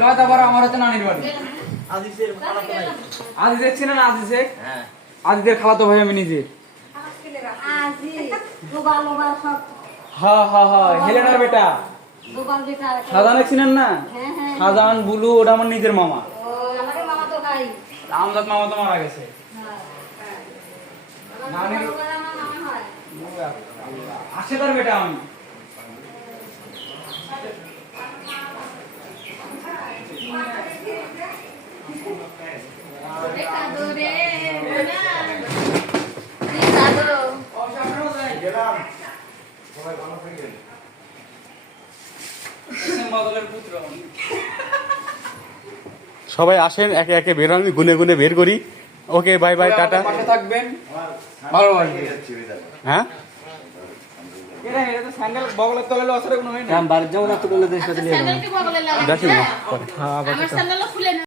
নয়টা বড় আমার হচ্ছে নানির বাড়ি। আজিজের ছিলেন আজিজে? হ্যাঁ, আজিজের খালাতো ভাই আমি নিজে। হ্যাঁ হ্যাঁ হ্যাঁ, হেলেনার বেটা শাহজাহান ছিলেন না? শাহজাহান বুলু ওটা আমার নিজের মামা। আমজাদ মামা তো মারা গেছে। আশেদার বেটা আমি। সবাই আসেন, একে একে বের হন, গুনে গুনে বের করি। ওকে, বাই বাই, টাটা। পাশে থাকবেন, ভালো লাগবে। হ্যাঁ, এরা এটা তো স্যান্ডেল বগলের তলে লসের কোনো হয় না। বাড়ির যাও না তো বলে দেশ দেখি না। আমার স্যান্ডেলও খুলে না।